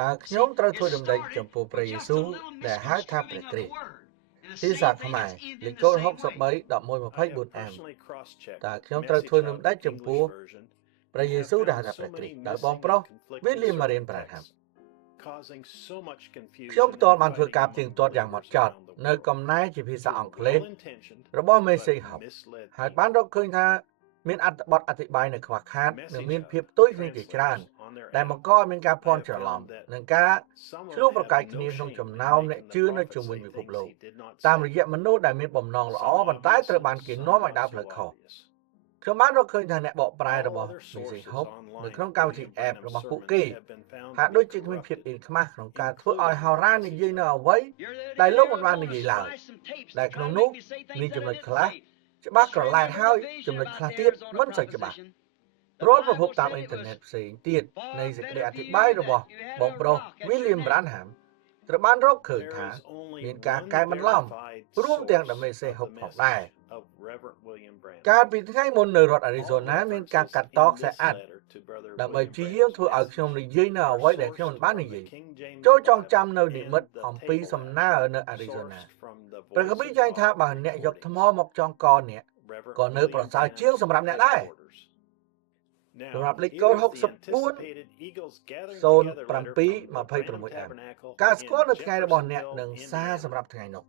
តើខ្ញុំត្រូវធ្វើដំណេកចំពោះព្រះយេស៊ូវដែលហៅថាព្រះគ្រីស្ទភាសាខ្មែរលេខកូដ63:11:24 តើខ្ញុំត្រូវធ្វើដំណេកចំពោះព្រះយេស៊ូវដែលហៅថាព្រះគ្រីស្ទដោយបងប្រុស William Marion Branham ខ្ញុំផ្ទាល់បានធ្វើការផ្ទៀងផ្ទាត់យ៉ាងហ្មត់ចត់នៅកំណែជាភាសាអង់គ្លេសរបស់ Macy Hope ហើយបានរកឃើញថាមានអត្ថបទអธิบายនៅខ្វះខាតនិងមានភាពផ្ទុយគ្នាជាច្រើនដែលបង្កឲ្យមានការភាន់ច្រឡំនិងការឆ្លោះប្រកែកគ្នាក្នុងចំណោមអ្នកជឿនៅជុំវិញពិភពលោកតាមរយៈមនុស្សដែលមានបំណងល្អប៉ុន្តែត្រូវបានគេនាំឲ្យដើរផ្លូវខុសខ្ញុំបានរកឃើញថាអ្នកបកប្រែរបស់ Macy Hope នៅក្នុងកម្មវិធី app របស់ពួកគេហាក់ដូចជាគ្មានភាពអៀនខ្មាសក្នុងការធ្វើឲ្យហោរានិយាយនៅអ្វីដែលលោកមិនបាននិយាយឡើយដែលក្នុងនោះមានចំណុចខ្លះច្បាស់ក្រឡែតហើយចំណុចខ្លះទៀតមិនសូវច្បាស់រាល់ប្រភពតាមអ៊ីនធឺណិតផ្សេងទៀតនៃសេចក្តីអធិប្បាយរបស់បងប្រុស William Branham ត្រូវបានរកឃើញថាមានការកែបន្លំរួមទាំងThe Macy Hope ផងដែរកាលពីថ្ងៃមុននៅរដ្ឋ Arizona មានការកាត់តខ្សែអាត់ដើម្បីព្យាយាមធ្វើឲ្យខ្ញុំនិយាយនៅអ្វីដែលខ្ញុំមិនបាននិយាយចូលចងចាំនៅនិមិត្តអំពីសំណើនៅ Arizona ព្រះគម្ពីរចែងថាបើអ្នកយកថ្មមកចងកអ្នកក៏នៅប្រសើរជាងសម្រាប់អ្នកដែរសម្រាប់លេខកូដ640726M ការស្គាល់នៅថ្ងៃរបស់អ្នកនឹងសារសម្រាប់ថ្ងៃនោះ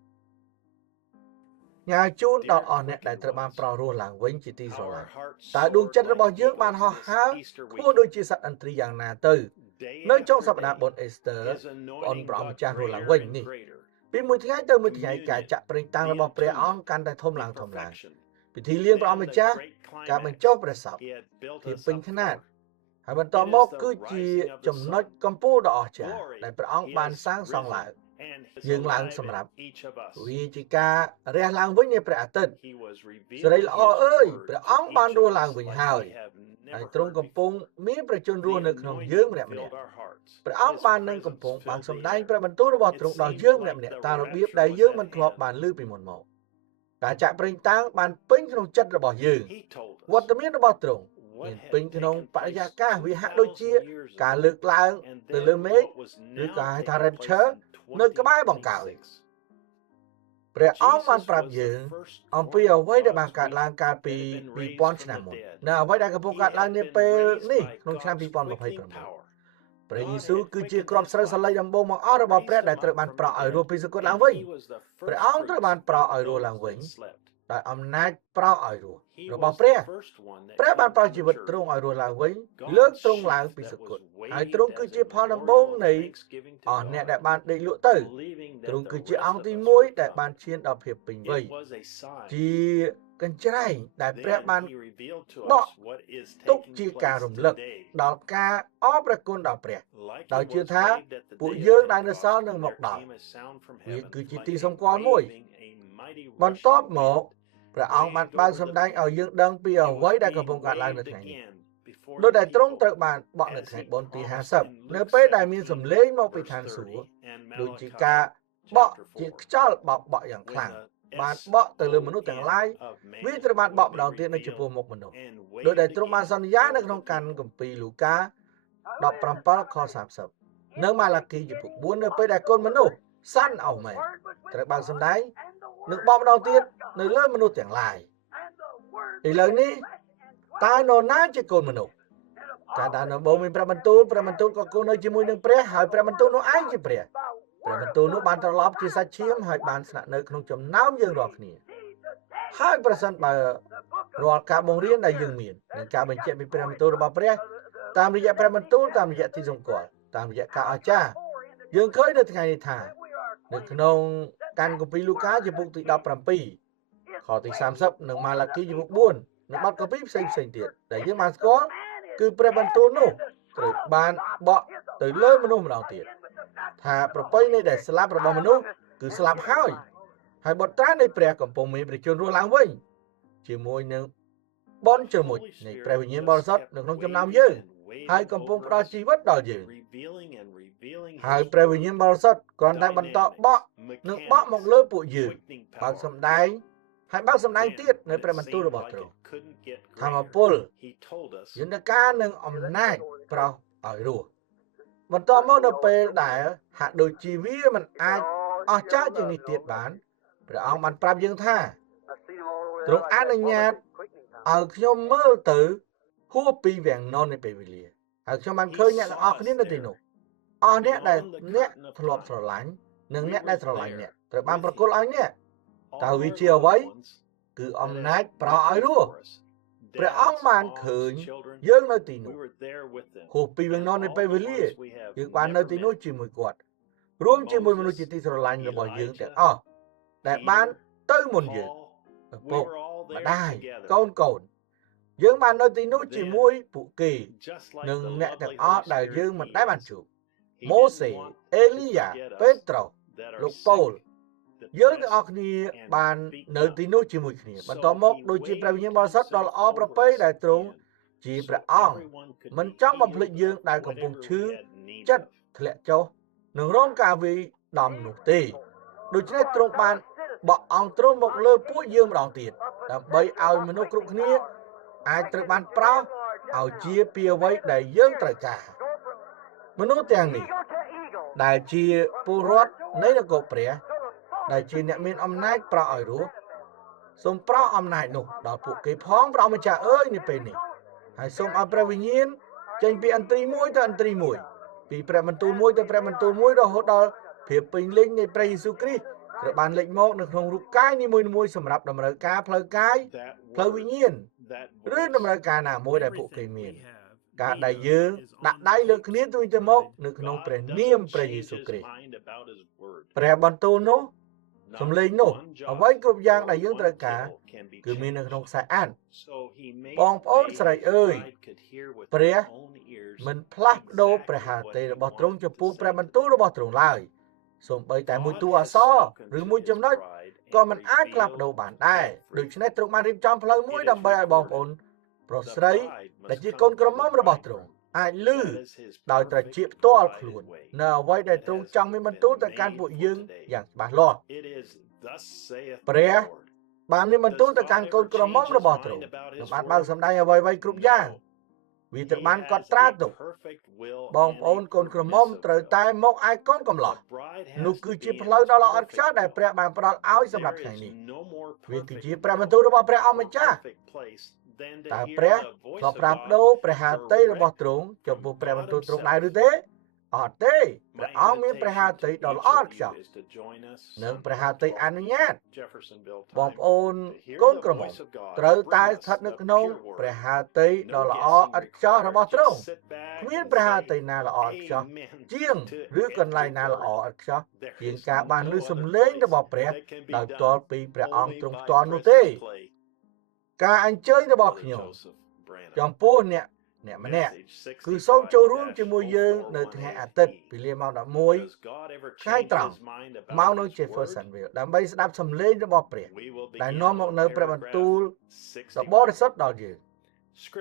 ញ៉ាជូនដល់អស់អ្នកដែលត្រូវបានប្រោសរស់ឡើងវិញជាទីស្រឡាញ់តើដួងចិត្តរបស់យើងបានហោះហើរខ្ពស់ដូចជាសត្វឥន្ទ្រីយ៉ាងណាទៅនៅចុងសប្តាហ៍បុណ្យអេស្ទើបងព្រះអង្គម្ចាស់រស់ឡើងវិញនេះពីមួយថ្ងៃទៅមួយថ្ងៃការចាក់ប្រេងតាំងរបស់ព្រះអង្គកាន់តែធំឡើងពិធីលៀងព្រះអង្គម្ចាស់ការបញ្ចុះព្រះសពភាពពេញខ្នាតហើយបន្តមកគឺជាចំណុចកំពូលដ៏អស្ចារ្យដែលព្រះអង្គបានសាងសង់ឡើងយើងឡើងសម្រាប់វាជាការរះឡើងវិញនៃព្រះអាទិត្យសេរីល្អអើយព្រះអង្គបានរស់ឡើងវិញហើយទ្រង់កំពុងមានប្រជញ្ញរស់នៅក្នុងយើងម្នាក់ៗព្រះអង្គបាននឹងកំពុងបានសម្ដែងព្រះបន្ទូលរបស់ទ្រង់ដល់យើងម្នាក់ៗតាមរបៀបដែលយើងមិនធ្លាប់បានឮពីមុនមកការចាក់ប្រេងតាំងបានពេញក្នុងចិត្តរបស់យើងវត្តមានរបស់ទ្រង់មានពេញក្នុងបរិយាកាសវាហាក់ដូចជាការលើកឡើងទៅលើមេឃឬក៏ហៅថា rapture នៅក្បែរបង្កើយព្រះអង្គបានប្រាប់យើងអំពីអ្វីដែលបានកើតឡើងកាលពី 2000 ឆ្នាំមុននិងអ្វីដែលកំពុងកើតឡើងនាពេលនេះក្នុងឆ្នាំ 2029 ព្រះយេស៊ូវគឺជាគ្រាប់ស្រូវសាឡៃដំបូងបង្អស់របស់ព្រះដែលត្រូវបានប្រោសឲ្យរស់ពីសគត់ឡើងវិញព្រះអង្គត្រូវបានប្រោសឲ្យរស់ឡើងវិញដោយអំណាចប្រោសឲ្យរស់របស់ព្រះបានប្រោសជីវិតទ្រង់ឲ្យរស់ឡើងវិញលើកទ្រង់ឡើងពីសគត់ហើយទ្រង់គឺជាផលដំបូងនៃអស់អ្នកដែលបានដេកលក់ទៅទ្រង់គឺជាអង្គទី1ដែលបានឈានដល់ភាពពេញវ័យជាកញ្ច្រែងដែលព្រះបានបកទុកជាការរំលឹកដល់ការអរព្រះគុណដល់ព្រះដោយជឿថាពួកយើងដែលនៅសល់នឹងមកដល់វាគឺជាទីសម្គាល់មួយបន្ទាប់មកព្រះអង្គបានបើកសម្ដែងឲ្យយើងដឹងពីអ្វីដែលកំពុងកើតឡើងនៅថ្ងៃនេះដោយដែលទ្រង់ត្រូវបានបក់នៅថ្ងៃបុណ្យទី50នៅពេលដែលមានសម្លេងមកពីឋានសួគ៌ដូចជាការបក់ជាខ្យល់បក់យ៉ាងខ្លាំងបានបក់ទៅលើមនុស្សទាំងឡាយវាត្រូវបានបក់ម្ដងទៀតនៅចំពោះមុខមនុស្សដោយដែលទ្រង់បានសន្យានៅក្នុងគម្ពីរលូកា17:30នៅម៉ាឡាគីចំពោះ4នៅពេលដែលកូនមនុស្សសាន់អស់មែនត្រូវបានសម្ដែងនឹងបកម្ដងទៀតនៅលើមនុស្សទាំងឡាយឥឡូវនេះតើនរណាជាកូនមនុស្សកាលដើមដំបូងមានព្រះបន្ទូលក៏គង់នៅជាមួយនឹងព្រះហើយព្រះបន្ទូលនោះឯងជាព្រះបន្ទូលនោះបានត្រឡប់ជាសាច់ឈាមហើយបានស្នាក់នៅក្នុងចំណោមយើងរាល់គ្នាហើយប្រសិនបើរាល់ការបង្រៀនដែលយើងមាននិងការបញ្ជាក់ពីព្រះបន្ទូលរបស់ព្រះតាមរយៈព្រះបន្ទូលតាមរយៈទីសម្គាល់តាមរយៈការអស្ចារ្យយើងឃើញនៅថ្ងៃនេះថានៅក្នុងគម្ពីរលូកាចំពុកទី17ខទី30និងម៉ាឡាគីចំពុក4និងបទគម្ពីរផ្សេងទៀតដែលយើងបានស្គាល់គឺព្រះបន្ទូលនោះត្រូវបានបកទៅលើមនុស្សម្ដងទៀតថាប្រពៃណីដែលស្លាប់របស់មនុស្សគឺស្លាប់ហើយបុត្រានៃព្រះកំពុងមានព្រះជន្មរស់ឡើងវិញជាមួយនឹងបនជ្រមុជនៃព្រះវិញ្ញាណបរិសុទ្ធនៅក្នុងចំណោមយើងហើយកំពុងផ្ដល់ជីវិតដល់យើងហើយព្រះវិញ្ញាណបរិសុទ្ធគ្រាន់តែបន្តបកមកលើពួកយើងបើកសម្ដែងទៀតនៅព្រះបន្ទូលរបស់ទ្រង់ធម្មពលយន្តការនិងអំណាចប្រោសឲ្យរស់ បន្ទាប់មកនៅពេលដែលហាក់ដូចជាវាមិនអាចអស្ចារ្យជាងនេះទៀតបានព្រះអង្គបានប្រាប់យើងថាទ្រង់អនុញ្ញាតឲ្យខ្ញុំមើលទៅហួសពីវាំងនននៃពេលវេលាហើយខ្ញុំបានឃើញអ្នកទាំងអស់គ្នានៅទីនោះអស់អ្នកដែលអ្នកធ្លាប់ស្រឡាញ់និងអ្នកដែលស្រឡាញ់អ្នកត្រូវបានប្រគល់ឲ្យអ្នកតើវាជាអ្វីគឺអំណាចប្រោសឲ្យរស់ព្រះអង្គបានឃើញយើងនៅទីនោះហួសពីវាំងនននៃពេលវេលាយើងបាននៅទីនោះជាមួយគាត់រួមជាមួយមនុស្សជាទីស្រឡាញ់របស់យើងទាំងអស់ដែលបានទៅមុនយើងឪពុកម្ដាយកូនកូនយើងបាននៅទីនោះជាមួយពួកគេនិងអ្នកទាំងអស់ដែលយើងមិនដែលបានជួបម៉ូសេអេលីយ៉ាពេត្រុសលោកប៉ូលយើងទាំងអស់គ្នាបាននៅទីនោះជាមួយគ្នាបន្ទាប់មកដូចជាព្រះវិញ្ញាណបរិសុទ្ធដ៏ល្អប្រពៃដែលទ្រង់ជាព្រះអង្គមិនចង់បំភ្លេចយើងដែលកំពុងឈឺចិត្តធ្លាក់ចុះនឹងរងការវាយដំនោះទេដូច្នេះទ្រង់បានបក់អង្គទ្រង់មកលើពួកយើងម្ដងទៀតដើម្បីឲ្យមនុស្សគ្រប់គ្នាអាចត្រូវបានប្រោសឲ្យជាពីអ្វីដែលយើងត្រូវការមនុស្សទាំងនេះដែលជាពលរដ្ឋនៃនគរព្រះដែលជាអ្នកមានអំណាចប្រោសឲ្យរស់សូមប្រោសអំណាចនោះដល់ពួកគេផងព្រះម្ចាស់អើយនៅពេលនេះហើយសូមឲ្យព្រះវិញ្ញាណចេញពីអន្ត្រីមួយទៅអន្ត្រីមួយពីព្រះបន្ទូលមួយទៅព្រះបន្ទូលមួយរហូតដល់ភាពពេញលេញនៃព្រះយេស៊ូវគ្រីស្ទត្រូវបានលេចមកនៅក្នុងរូបកាយនីមួយៗសម្រាប់តម្រូវការផ្លូវកាយផ្លូវវិញ្ញាណឬតម្រូវការណាមួយដែលពួកគេមានការដែលយើងដាក់ដៃលើគ្នាទៅវិញទៅមកនៅក្នុងព្រះនាមព្រះយេស៊ូវគ្រីស្ទព្រះបន្ទូលនោះសំឡេងនោះអ្វីគ្រប់យ៉ាងដែលយើងត្រូវការគឺមាននៅក្នុងខ្សែអានបងប្អូនស្រីអើយព្រះមិនផ្លាស់ប្ដូរព្រះハត្ថីរបស់ទ្រង់ចំពោះព្រះបន្ទូលរបស់ទ្រង់ឡើយសូម្បីតែមួយតួអក្សរឬមួយចំណុចក៏មិនអាចផ្លាស់ប្ដូរបានដែរដូច្នេះទ្រង់បានរៀបចំផ្លូវមួយដើម្បីឲ្យបងប្អូនប្រុសស្រីដែលជាកូនក្រមុំរបស់ទ្រង់អាចលឺដោយត្រចៀកផ្ទាល់ខ្លួននៅអ្វីដែលទ្រង់ចង់មានបន្ទូលទៅកាន់ពួកយើងយ៉ាងច្បាស់លាស់ព្រះបានមានបន្ទូលទៅកាន់កូនក្រមុំរបស់ទ្រង់និងបានបើកសម្ដែងអ្វីៗគ្រប់យ៉ាងវាត្រូវបានកត់ត្រាទុកបងប្អូនកូនក្រមុំត្រូវតែមកឯកូនកំឡោះនោះគឺជាផ្លូវដ៏ល្អឥតខ្ចោះដែលព្រះបានផ្ដល់ឲ្យសម្រាប់ថ្ងៃនេះវាគឺជាព្រះបន្ទូលរបស់ព្រះអម្ចាស់តើព្រះធ្លាប់ប្រាប់ដូរព្រះハត្ថីរបស់ទ្រង់ចំពោះព្រះបន្ទូលទ្រង់ដែរឬទេអត់ទេព្រះអង្គមានព្រះハត្ថីដ៏ល្អឥតខ្ចោះនិងព្រះハត្ថីអនុញ្ញាតបងប្អូនកូនក្រមុំត្រូវតែស្ថិតនៅក្នុងព្រះハត្ថីដ៏ល្អឥតខ្ចោះរបស់ទ្រង់គ្មានព្រះハត្ថីណាល្អឥតខ្ចោះជាងឬកន្លែងណាល្អឥតខ្ចោះជាងការបានឮសំឡេងរបស់ព្រះដោយផ្ទាល់ពីព្រះអង្គទ្រង់ផ្ទាល់នោះទេការអញ្ជើញរបស់ខ្ញុំចំពោះអ្នកម្នាក់គឺសូមចូលរួមជាមួយយើងនៅថ្ងៃអាទិត្យវេលាម៉ោង11ថ្ងៃត្រង់មកនៅ Jeffersonville ដើម្បីស្ដាប់សំឡេងរបស់ព្រះដែលនាំមកនៅព្រះបន្ទូលដ៏បរិសុទ្ធដល់យើង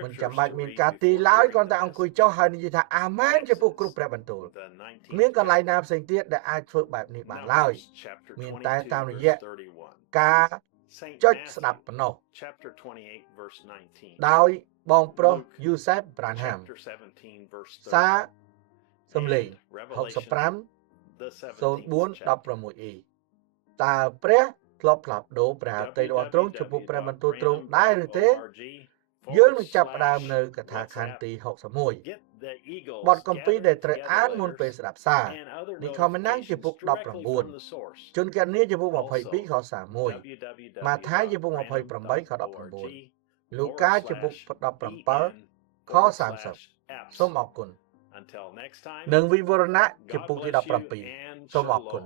មិនចាំបាច់មានការទីឡើយគ្រាន់តែអង្គុយចុះហើយនិយាយថាអាមែនចំពោះគ្រប់ព្រះបន្ទូលមានកន្លែងណាផ្សេងទៀតដែលអាចធ្វើបែបនេះបានឡើយមានតែតាមរយៈការចុចស្ដាប់ប៉ុណ្ណោះដោយបងប្រុសយូសេបប្រានហាំសារសំឡេង650416E តើព្រះធ្លាប់ផ្លាស់ប្ដូរព្រះハត្ថីរបស់ទ្រង់ចំពោះព្រះបន្ទូលទ្រង់ដែរឬទេយើងនឹងចាប់ផ្ដើមនៅកថាខណ្ឌទី61បទគម្ពីរដែលត្រូវអានមុនពេលស្ដាប់សារនិខមណាំងចំពុក19ជនគណនាចំពុក22ខ31ម៉ាថាយចំពុក28ខ19លូកាចំពុក17ខ30សូមអរគុណនិងវិវរណៈចំពុកទី17សូមអរគុណ